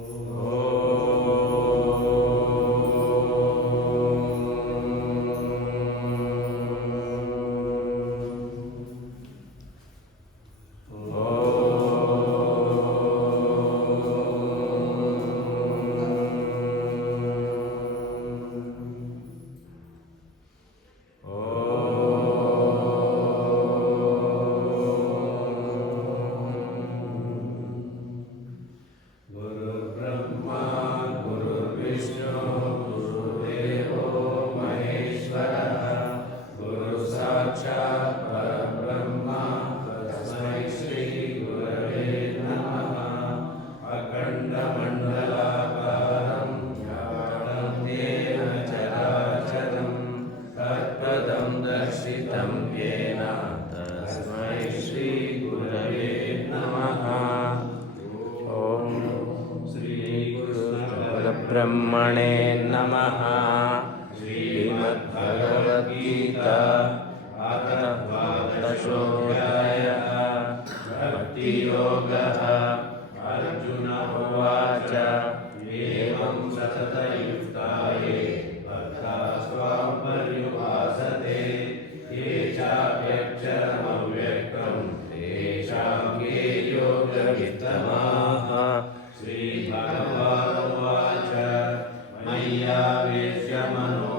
Oh. ब्रह्मणे नम। श्रीमद्भगवद्गीता अर्जुन उवाच। एवं सततया María, Virgen Manuel.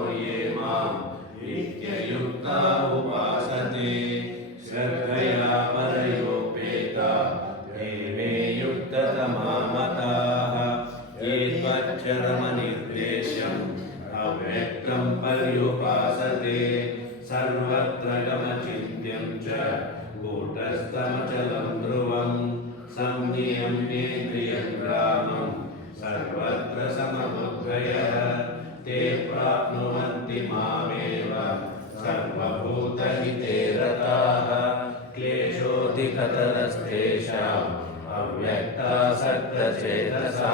कतरस्तेषाम् अव्यक्ता सत्तचेतसा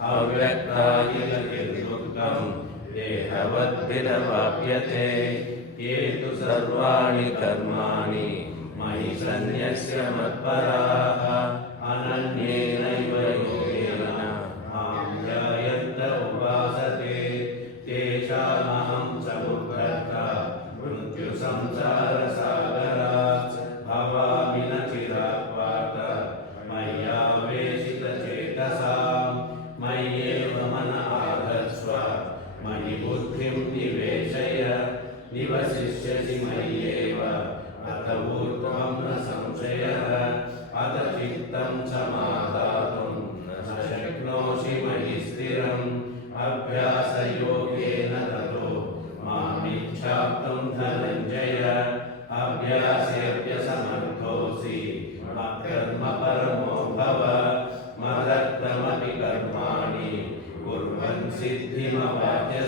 अव्यक्ता यदुक्तम् देहवद्भिरवाप्यते ये तु सर्वाणि कर्माणि मयि सन्न्यस्य मत्पराः। अनन्येनैव योगेन माँ जायन्त उपासते। तेषाम्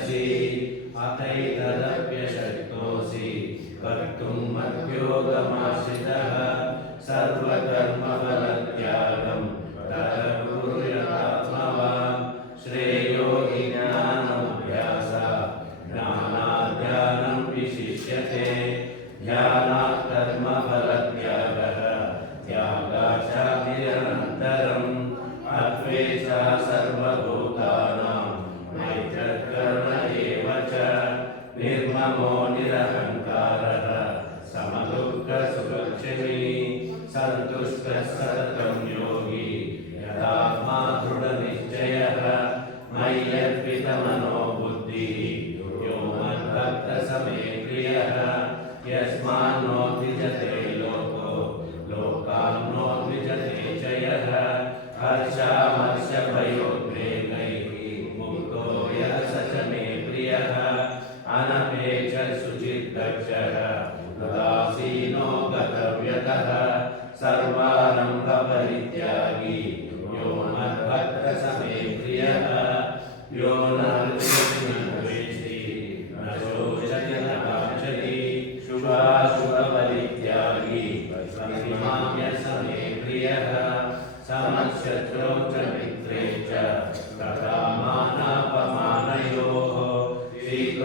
अथैतदप्यशक्तोऽसि अथैतदप्यशक्तोऽसि वक्तुम् मद्योगमाश्रि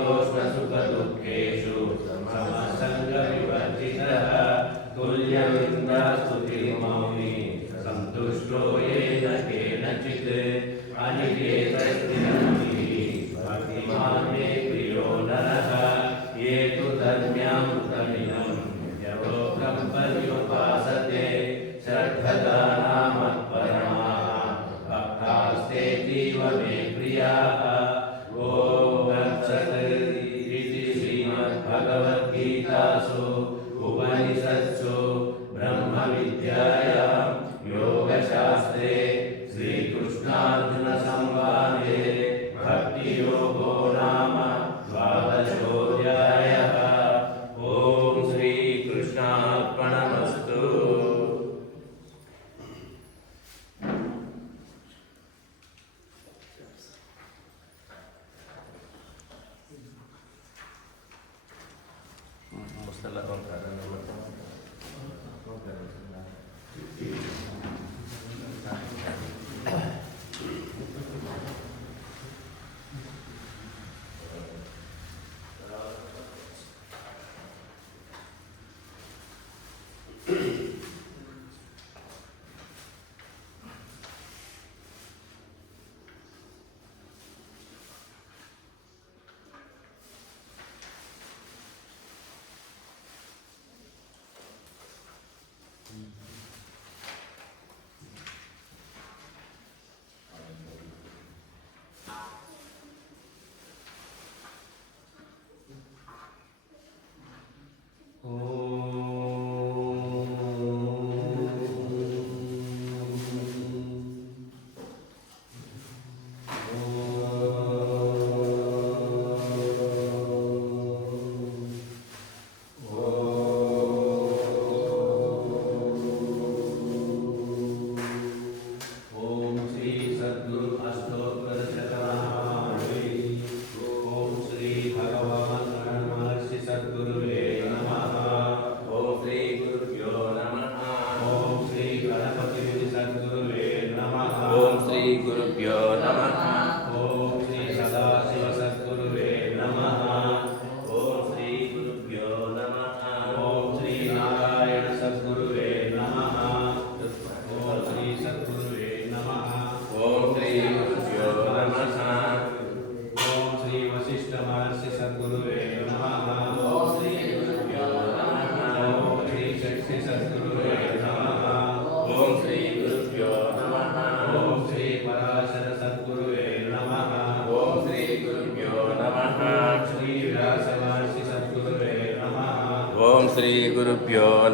Dios la su भगवद्गीतासु उपनिषत्सु ब्रह्मविद्यायां योगशास्त्रे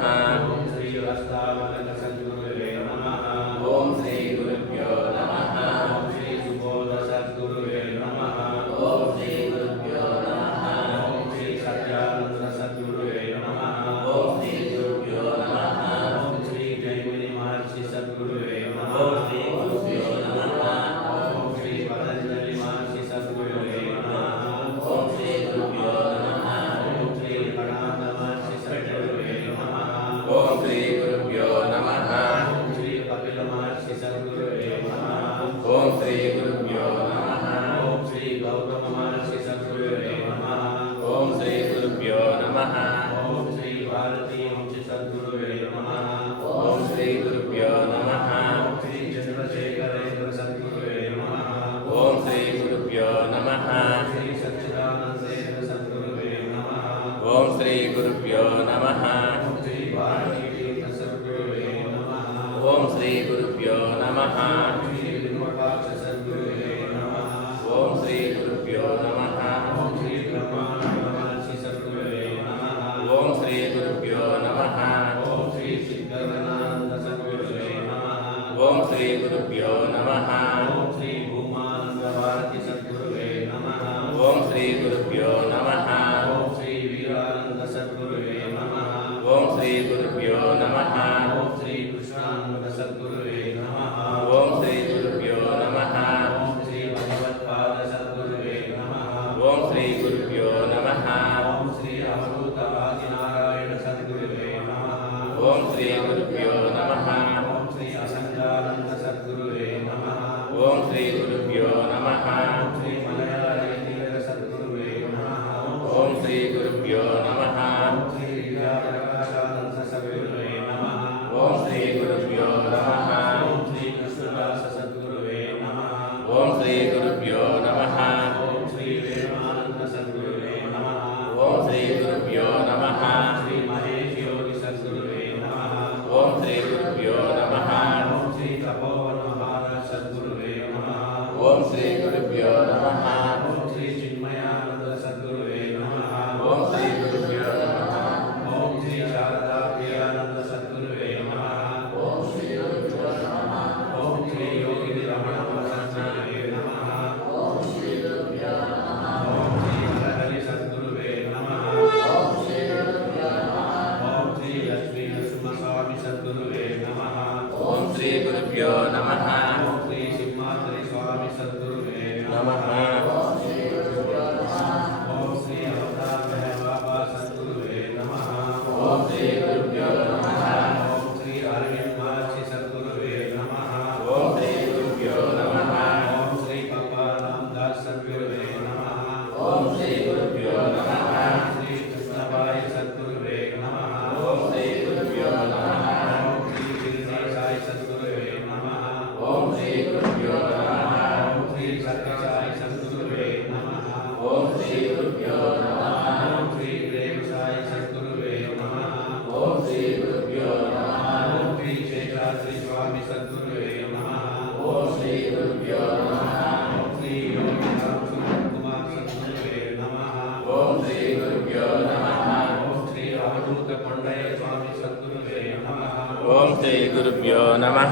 uh มหา శ్రీ గురుభ్యో నమ ఓం శ్రీ అసంగానంద సద్గురువే నమ ఓం శ్రీ గురుభ్యో నమ శ్రీ नमः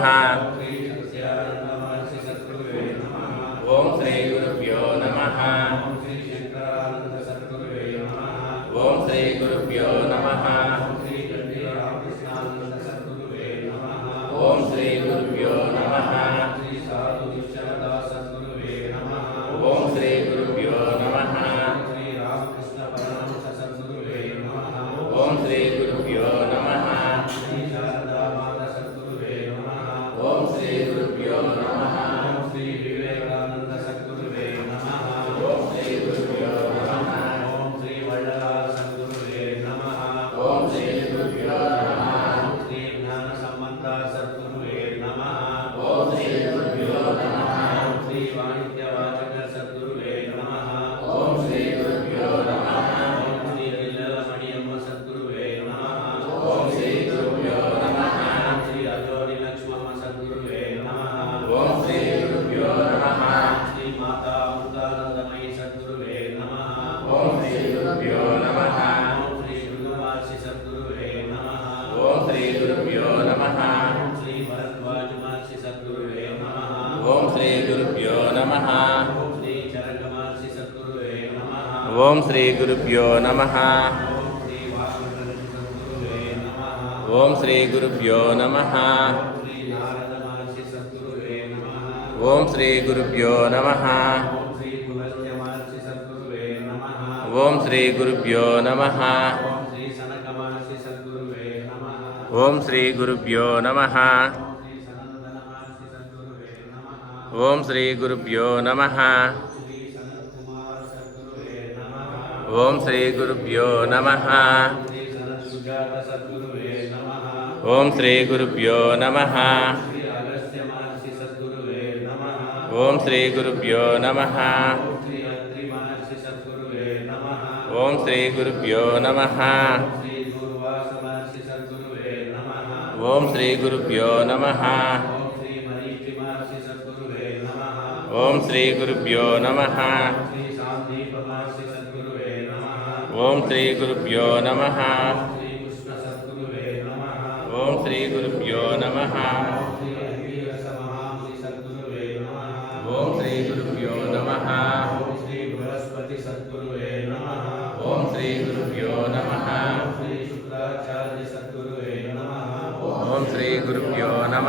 నమ ఓం శ్రీ గురుభ్యో నమ ఓం శ్రీ గురుభ్యో నమ Yeah. ఓం శ్రీ గురుభ్యో నమ ఓం శ్రీ గురుభ్యో నమ ఓం శ్రీ గురుభ్యో నమ ఓం శ్రీ గురుభ్యో నమ ఓం శ్రీ గురుభ్యో నమ ఓం శ్రీ గురుభ్యో నమ. ఓం శ్రీ గురుభ్యో నమ. ఓం శ్రీ గురుభ్యో నమ. ఓం శ్రీ గురుభ్యో నమ. ఓం శ్రీ గురుభ్యో నమ. ఓం శ్రీ గురుభ్యో నమ. ఓం శ్రీ గురుభ్యో నమ. ఓం శ్రీ గురుభ్యో నమ. ఓం శ్రీ గురుభ్యో నమ. ఓం శ్రీ గురుభ్యో నమ. ఓం శ్రీ గురుభ్యో నమ. ఓం శ్రీ గురుభ్యో నమ.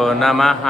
नमः